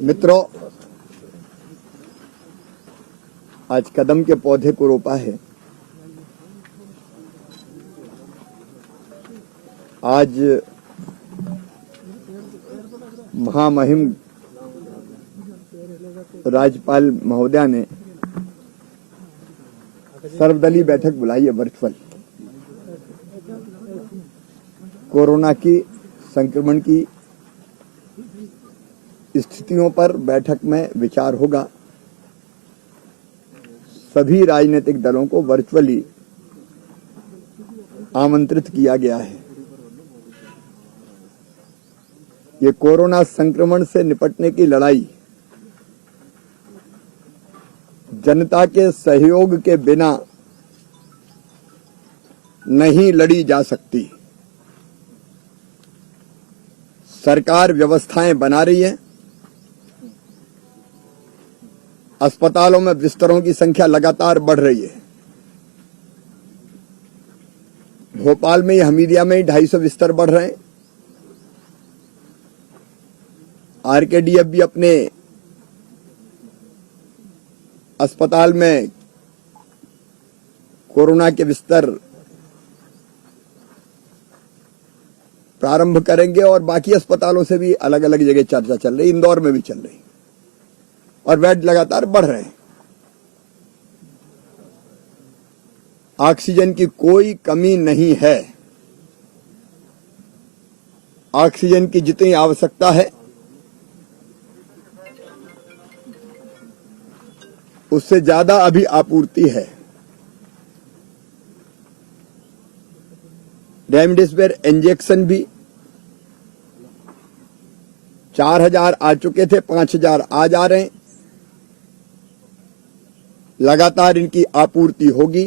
मित्रों, आज कदम के पौधे को रोपा है। आज महामहिम राज्यपाल महोदया ने सर्वदलीय बैठक बुलाई है वर्चुअल। कोरोना की संक्रमण की स्थितियों पर बैठक में विचार होगा। सभी राजनीतिक दलों को वर्चुअली आमंत्रित किया गया है। ये कोरोना संक्रमण से निपटने की लड़ाई जनता के सहयोग के बिना नहीं लड़ी जा सकती। सरकार व्यवस्थाएं बना रही है। अस्पतालों में बिस्तरों की संख्या लगातार बढ़ रही है। भोपाल में ही, हमीदिया में ही 250 बिस्तर बढ़ रहे हैं। आरकेडीएफ भी अपने अस्पताल में कोरोना के बिस्तर प्रारंभ करेंगे और बाकी अस्पतालों से भी अलग अलग जगह चर्चा चल रही, इंदौर में भी चल रही और बेड लगातार बढ़ रहे हैं। ऑक्सीजन की कोई कमी नहीं है। ऑक्सीजन की जितनी आवश्यकता है उससे ज्यादा अभी आपूर्ति है। रेमडेसिविर इंजेक्शन भी 4000 आ चुके थे, 5000 आ जा रहे हैं। लगातार इनकी आपूर्ति होगी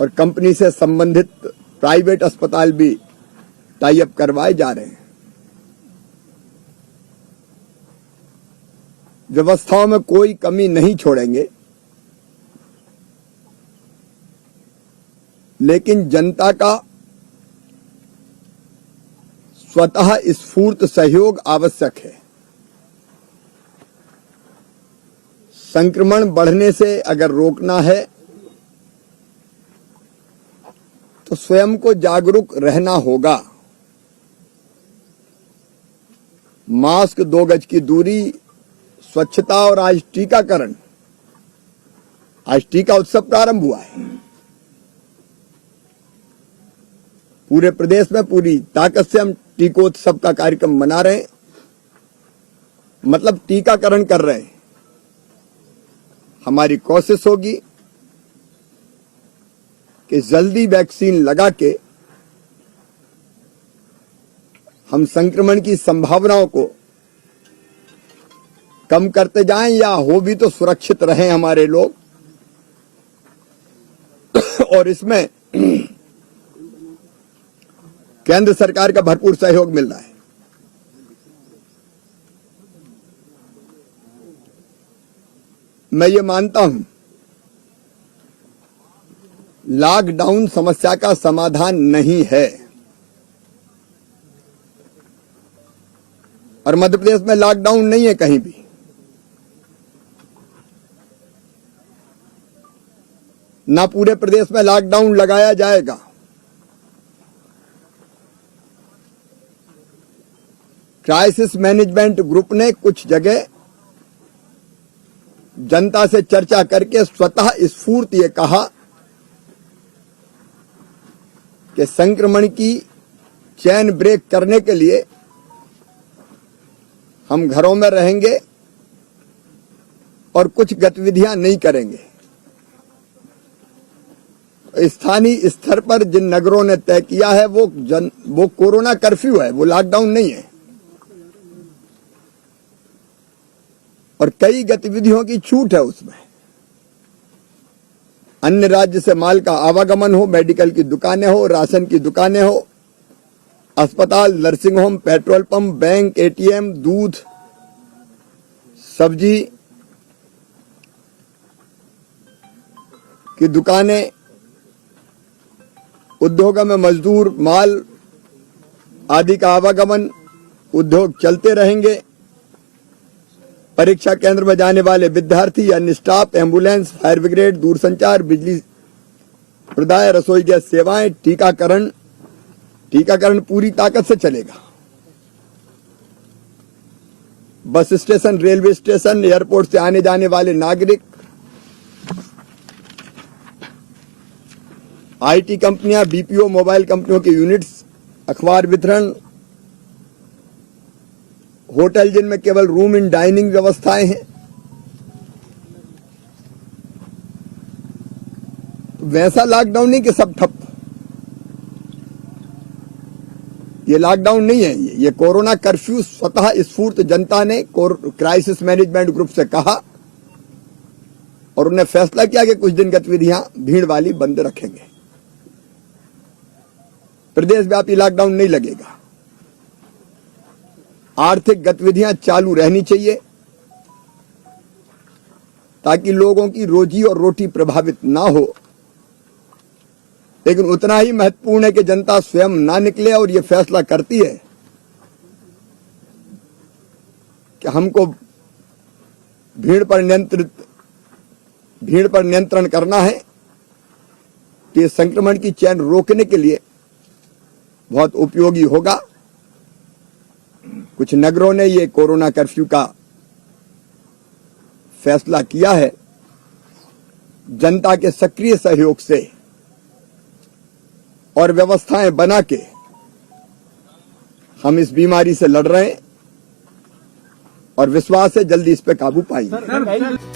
और कंपनी से संबंधित प्राइवेट अस्पताल भी टाई अप करवाए जा रहे हैं। व्यवस्थाओं में कोई कमी नहीं छोड़ेंगे, लेकिन जनता का स्वतः स्फूर्त सहयोग आवश्यक है। संक्रमण बढ़ने से अगर रोकना है तो स्वयं को जागरूक रहना होगा। मास्क, 2 गज की दूरी, स्वच्छता और आज टीकाकरण। आज टीका उत्सव प्रारंभ हुआ है। पूरे प्रदेश में पूरी ताकत से हम टीकोत्सव का कार्यक्रम मना रहे हैं, मतलब टीकाकरण कर रहे हैं। हमारी कोशिश होगी कि जल्दी वैक्सीन लगा के हम संक्रमण की संभावनाओं को कम करते जाएं, या हो भी तो सुरक्षित रहें हमारे लोग। और इसमें केंद्र सरकार का भरपूर सहयोग मिल रहा है। मैं ये मानता हूं लॉकडाउन समस्या का समाधान नहीं है और मध्य प्रदेश में लॉकडाउन नहीं है कहीं भी। ना पूरे प्रदेश में लॉकडाउन लगाया जाएगा। क्राइसिस मैनेजमेंट ग्रुप ने कुछ जगह जनता से चर्चा करके स्वतः स्फूर्त ये कहा कि संक्रमण की चेन ब्रेक करने के लिए हम घरों में रहेंगे और कुछ गतिविधियां नहीं करेंगे। स्थानीय स्तर पर जिन नगरों ने तय किया है वो कोरोना कर्फ्यू है, वो लॉकडाउन नहीं है। और कई गतिविधियों की छूट है उसमें। अन्य राज्य से माल का आवागमन हो, मेडिकल की दुकानें हो, राशन की दुकानें हो, अस्पताल, nursing home, petrol pump, bank, ATM, दूध, सब्जी की दुकानें, उद्योगों में मजदूर, माल आदि का आवागमन, उद्योग चलते रहेंगे। परीक्षा केंद्र में जाने वाले विद्यार्थी, अन्य स्टाफ, एम्बुलेंस, फायर ब्रिगेड, दूरसंचार, बिजली प्रदाय, रसोई गैस सेवाएं, टीकाकरण पूरी ताकत से चलेगा। Bus station, railway station, airport से आने जाने वाले नागरिक, आईटी कंपनियां, बीपीओ, मोबाइल कंपनियों के यूनिट्स, अखबार वितरण, होटल जिनमें केवल रूम इन डाइनिंग व्यवस्थाएं हैं, तो वैसा लॉकडाउन नहीं कि सब ठप। ये लॉकडाउन नहीं है, ये कोरोना कर्फ्यू स्वतः स्फूर्त जनता ने क्राइसिस मैनेजमेंट ग्रुप से कहा और उन्हें फैसला किया कि कुछ दिन गतिविधियां भीड़ वाली बंद रखेंगे। प्रदेशव्यापी लॉकडाउन नहीं लगेगा। आर्थिक गतिविधियां चालू रहनी चाहिए ताकि लोगों की रोजी और रोटी प्रभावित ना हो, लेकिन उतना ही महत्वपूर्ण है कि जनता स्वयं ना निकले और ये फैसला करती है कि हमको भीड़ पर नियंत्रण करना है। कि संक्रमण की चेन रोकने के लिए बहुत उपयोगी होगा। कुछ नगरों ने ये कोरोना कर्फ्यू का फैसला किया है। जनता के सक्रिय सहयोग से और व्यवस्थाएं बना के हम इस बीमारी से लड़ रहे हैं और विश्वास है जल्दी इस पे काबू पाएंगे।